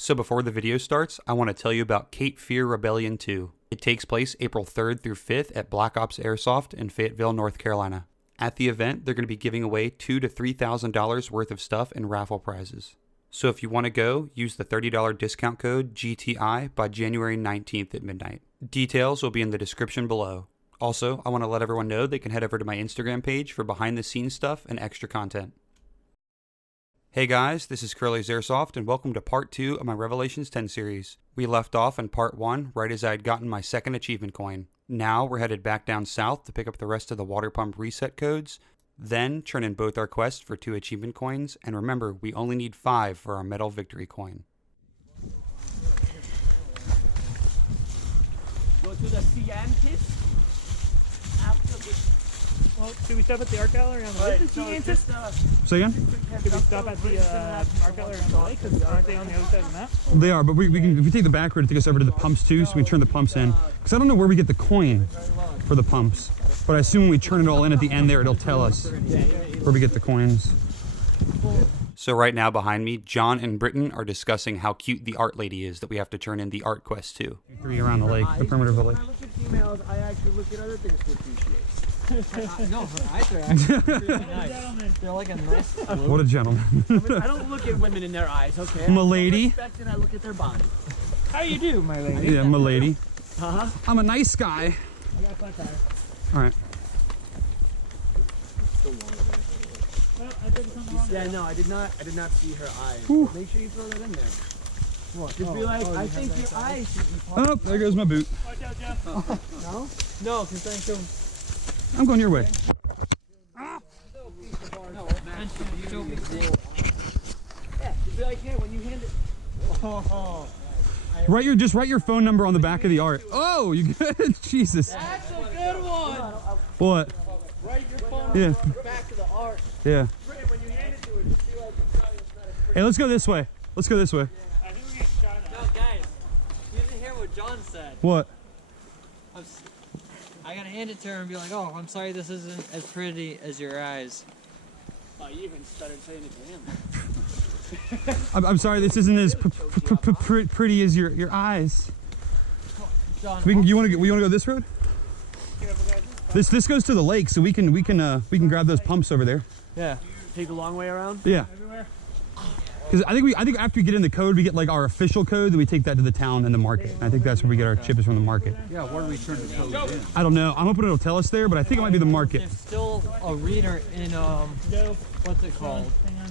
So before the video starts, I want to tell you about Cape Fear Rebellion 2. It takes place April 3rd through 5th at Black Ops Airsoft in Fayetteville, North Carolina. At the event, they're going to be giving away $2,000 to $3,000 worth of stuff and raffle prizes. So if you want to go, use the $30 discount code GTI by January 19th at midnight. Details will be in the description below. Also, I want to let everyone know they can head over to my Instagram page for behind the scenes stuff and extra content. Hey guys, this is CurlysAirsoft and welcome to part 2 of my Revelations 10 series. We left off in part 1 right as I had gotten my second achievement coin. Now we're headed back down south to pick up the rest of the water pump reset codes, then turn in both our quests for 2 achievement coins, and remember, we only need 5 for our medal victory coin. Go to the CN kit. Well, should we stop at the art gallery on the lake? Say again? Should we stop at the art gallery on the lake? Because aren't they on the other side of the map? They are, but we can, if we take the back road, it takes us over to the pumps too, so we turn the pumps in. Because I don't know where we get the coin for the pumps, but I assume when we turn it all in at the end there, it'll tell us where we get the coins. So right now behind me, John and Britton are discussing how cute the art lady is that we have to turn in the art quest to. 3 around the lake, the perimeter of the lake. When I look at females, I actually look at other things to appreciate. No, her eyes are actually really nice. They're like a nice blue. What a gentleman. I mean, I don't look at women in their eyes, okay? My lady. I respect and I look at their body. How you do, my lady? Yeah, my lady. Uh-huh. I'm a nice guy. I got a flat tire. All right. Well, I think something wrong. Yeah, no, I did not see her eyes. Whew. Make sure you throw that in there. What? Just be like, I think your eyes should be part Oh, there goes my boot. Watch out, Jeff. No? No, because I show. I'm going your way. Yeah, just be like, yeah, when you hand it. Just write your phone number on the back of the art. Oh, you good? Jesus. That's a good one. What? Write your phone Yeah. on the back of the art. Yeah. When you hand it to her, just be like, it's not a Hey, let's go this way. Let's go this way. I think we're getting shot at. No, guys, you didn't hear what John said. What? I gotta hand it to her and be like, oh, I'm sorry this isn't as pretty as your eyes. Oh, you even started saying it to him. I'm sorry, this isn't as pretty as your eyes. John, You want to go this road? This goes to the lake, so we can grab those pumps over there. yeah. Take the long way around? Yeah. Everywhere? Because I think after we get in the code, we get like our official code, then we take that to the town and the market. And I think that's where we get our chips from the market. Yeah, where do we turn the code in? I don't know. I'm hoping it'll tell us there, but I think it might be the market. There's still a reader in, what's it called?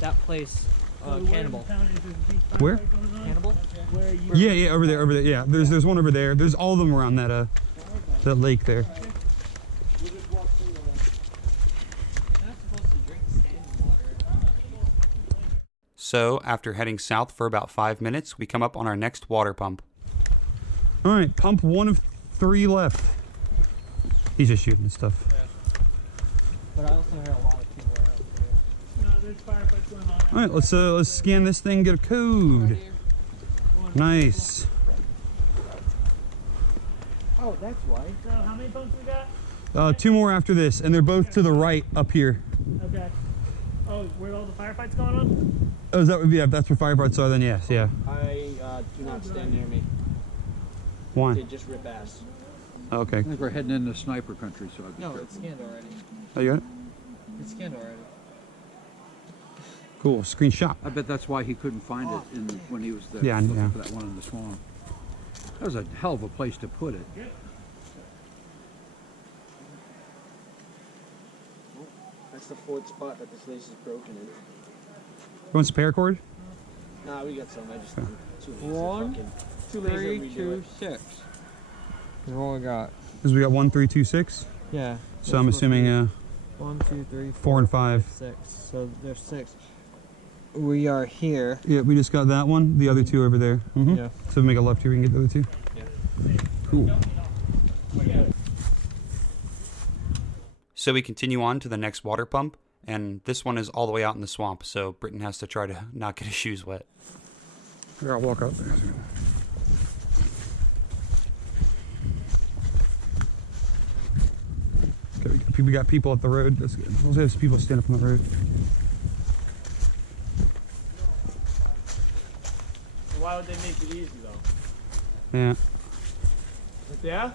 That place, Cannibal. Where? Cannibal? Yeah, over there. Yeah, there's one over there. There's all of them around that lake there. So, after heading south for about 5 minutes, we come up on our next water pump. All right, pump 1 of 3 left. He's just shooting stuff. Yeah. But I also hear a lot of people out there. No, there's firefights going on. All right, let's scan this thing, get a code. Nice. Oh, that's why. So, how many pumps we got? 2 more after this, and they're both to the right up here. Okay. Oh, where all the firefights going on? Oh, is that, yeah, that's where firefights are, then yes, yeah. I do not stand near me. Why? They just rip ass. Okay. I think we're heading into sniper country, so I'd be No, careful. it's scanned already. Oh, you got it? It's scanned already. Cool, screenshot. I bet that's why he couldn't find it when he was there Yeah, looking yeah. for that one in the swamp. That was a hell of a place to put it. That's the 4th spot that this place is broken in. You want some paracord? Nah, we got some. I just too lazy. One, Too lazy to 3, redo 2, it. 6. Is what we got. Because we got 1, 3, 2, 6. Yeah. So I'm assuming 1, 2, 3, 4 and 5. 6. So there's 6. We are here. Yeah, we just got that one. The other 2 over there. Yeah. So we make a left here, we can get the other 2. Yeah. Cool. So we continue on to the next water pump, and this one is all the way out in the swamp, so Britton has to try to not get his shoes wet. Here, I'll walk out there. Okay, we got people at the road. That's good. We'll have people stand up on the road. why would they make it easy though? Yeah. But yeah?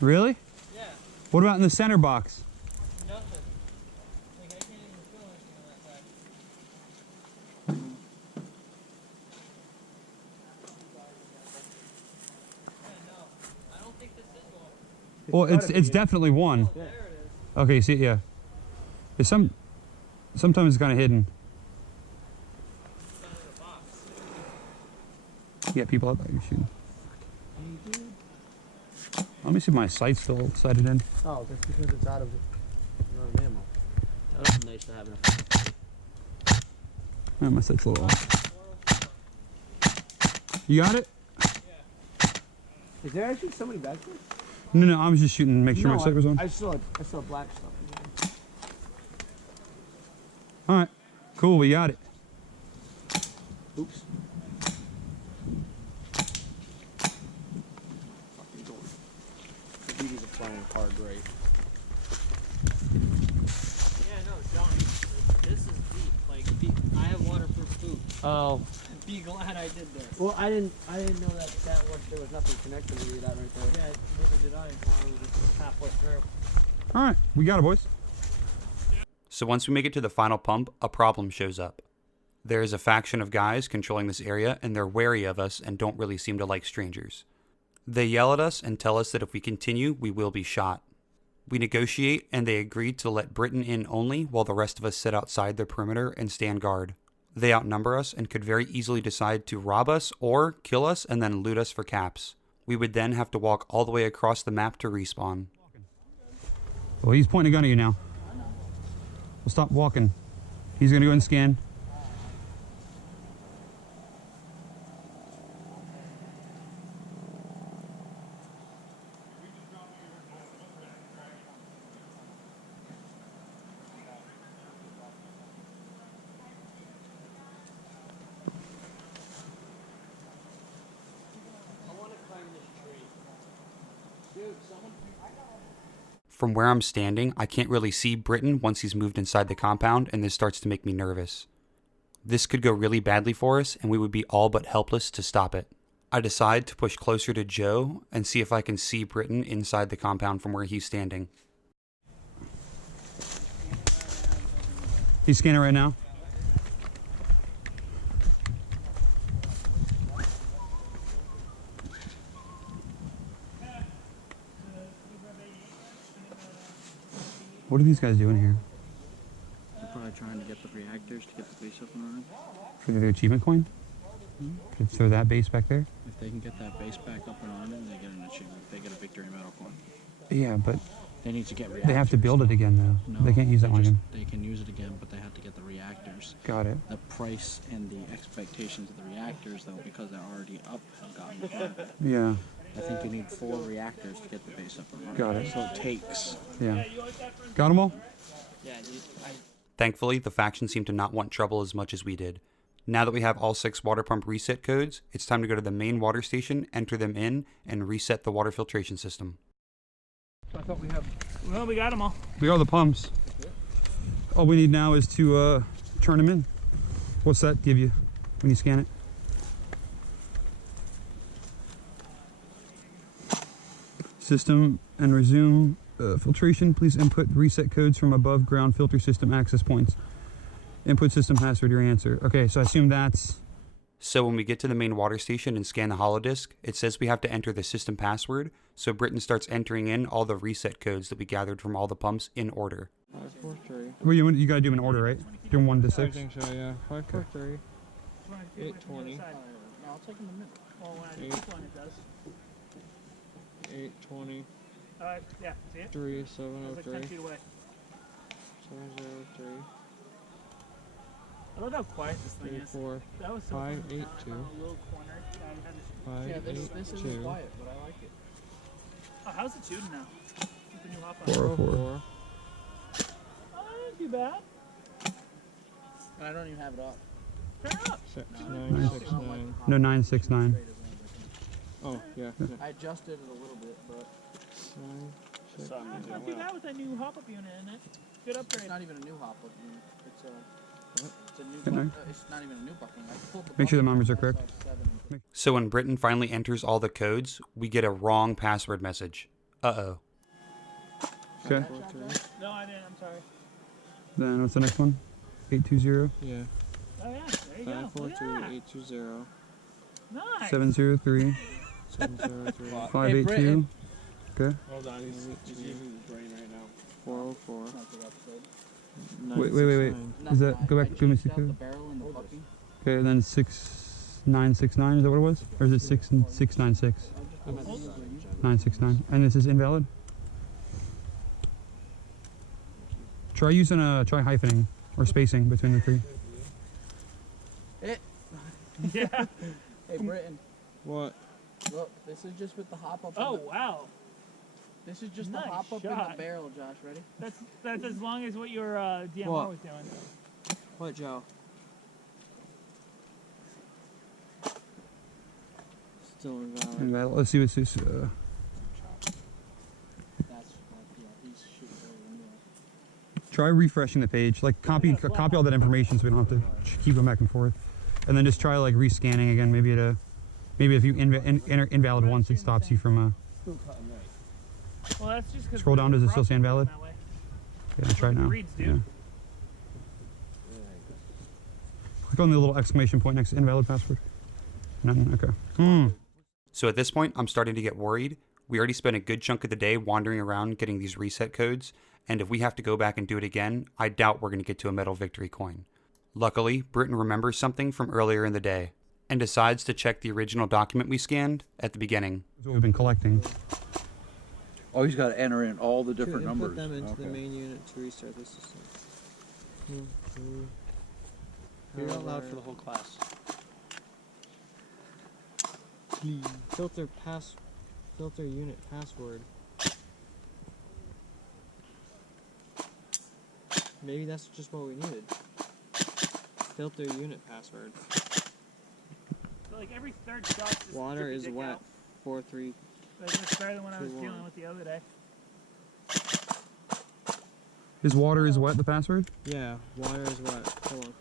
Really? Yeah. What about in the center box? Nothing. Like, I can't even feel anything on that side. Yeah, no. I don't think this is one. Well, it's definitely one. There it is. Okay, see, yeah. It's sometimes it's kind of hidden. It's under the box. Yeah, people out there shooting. Let me see if my sight's still sighted in. Oh, that's because it's out of ammo. That would be nice to have in a Oh, my sight's a little off. You got it? Is there actually somebody back there? No, I was just shooting to make sure my sight was on. I saw black stuff. All right, cool, we got it. Oops. The BBs are flying hard, right? Yeah, no, John. This is deep. Like, I have waterproof boots. Oh. Be glad I did this. Well, I didn't know that there was nothing connected to that right there. Yeah, neither did I until I was just halfway through. All right, we got it, boys. So once we make it to the final pump, a problem shows up. There is a faction of guys controlling this area, and they're wary of us and don't really seem to like strangers. They yell at us and tell us that if we continue, we will be shot. We negotiate, and they agree to let Britain in only while the rest of us sit outside the perimeter and stand guard. They outnumber us and could very easily decide to rob us or kill us and then loot us for caps. We would then have to walk all the way across the map to respawn. Well, he's pointing a gun at you now. Well, stop walking. He's going to go and scan. From where I'm standing, I can't really see Britain once he's moved inside the compound, and this starts to make me nervous. This could go really badly for us, and we would be all but helpless to stop it. I decide to push closer to Joe and see if I can see Britain inside the compound from where he's standing. He's scanning right now. What are these guys doing here? They're probably trying to get the reactors to get the base up and running. For the achievement coin? Could throw that base back there? If they can get that base back up and running, they get an achievement. They get a victory medal coin. Yeah, but They need to get reactors. they have to build it again, though. No, They can't use that one again. They can use it again, but they have to get the reactors. Got it. The price and the expectations of the reactors, though, because they're already up, have gotten higher. Yeah, I think you need 4 reactors to get the base up and running. Got it. So it takes. yeah. Got them all? Yeah, Thankfully, the faction seemed to not want trouble as much as we did. Now that we have all 6 water pump reset codes, it's time to go to the main water station, enter them in, and reset the water filtration system. So I thought we have. Well, we got them all. We are the pumps. All we need now is to turn them in. What's that give you when you scan it? System and resume filtration. Please input reset codes from above ground filter system access points. Input system password, your answer. Okay, so I assume that's... So when we get to the main water station and scan the holodisk, it says we have to enter the system password, so Britain starts entering in all the reset codes that we gathered from all the pumps in order. 543. Well, you gotta do them in order, right? Do them 1 to 6? I think so, yeah. 543. 820. No, I'll take them a minute. Well, when I do this one, it does. 820. Yeah, see it? 3, It's like 10 703. feet away. 703. I love how quiet this thing is. 34. That was so 582. A little corner. I had to shoot. 582. quiet, but I like it. Oh, how's it shooting now? With the new hop on. 404. Oh, that ain't too bad. I don't even have it up. Turn it up. 6969. No, 969. Oh, yeah. I adjusted it a little bit, but It's not too bad with that new hop-up unit in it. Good upgrade. it's not even a new hop up. It's a It's a new Good night. it's not even a new bucking. I pulled the Make sure the bucking numbers are from correct. Airsoft 7. So when Britton finally enters all the codes, we get a wrong password message. Uh-oh. Okay. No, I didn't. I'm sorry. Then what's the next one? 820 Yeah. Oh yeah, there you go. Look at that. 820 Nice. 703 703 582. Okay. Hold on, he's using his brain right now. 404 Wait. Is that go back? Give me a Changed out the second. barrel and the bucking. Okay, and then 6969. Is that what it was? Or is it 696? 969. And this is invalid. Try using try hyphening or spacing between the three. Yeah. Hey, Britton, What? look, this is just with the hop up. Oh wow. This is just Nice the hop up in shot. the barrel, Josh. Ready? That's as long as what your DMR What? was doing. What, Joe? Still invalid. Invalid. Let's see what's this. That's yeah. He's shooting very anyway. Try refreshing the page. Like copy all that information so we don't have to keep going back and forth. And then just try like rescanning again. Maybe if you enter invalid once, it stops you from. Well, that's just because. Scroll down, does it still say invalid? Yeah, try it now. Reads, dude. Yeah. Click on the little exclamation point next to invalid password. None. Okay. So at this point, I'm starting to get worried. We already spent a good chunk of the day wandering around getting these reset codes, and if we have to go back and do it again, I doubt we're going to get to a medal victory coin. Luckily, Britton remembers something from earlier in the day, and decides to check the original document we scanned at the beginning. That's what we've been collecting. Oh, he's got to enter in all the different to numbers. Input them into the Okay. main unit to restart the system. Read out loud for the whole class. Filter unit password. Maybe that's just what we needed. Filter unit password. So like every third shot. Water is wet. 4-3. That's better than what I was 2-1. dealing with the other day. Is water is wet the password? Yeah, water is wet. Hold on.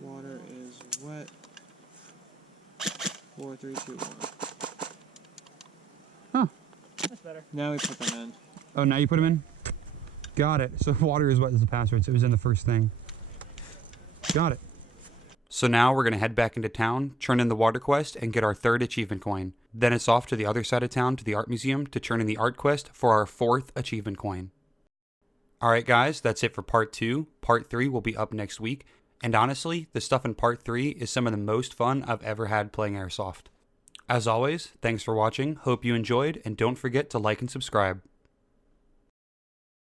Water is wet. 4-3-2-1. Huh. That's better. Now we put them in. Oh, now you put them in? Got it. So water is wet is the password. So it was in the first thing. Got it. So now we're going to head back into town, turn in the water quest, and get our third achievement coin. Then it's off to the other side of town to the art museum to turn in the art quest for our fourth achievement coin. Alright guys, that's it for part 2. Part 3 will be up next week. And honestly, the stuff in part 3 is some of the most fun I've ever had playing Airsoft. As always, thanks for watching, hope you enjoyed, and don't forget to like and subscribe.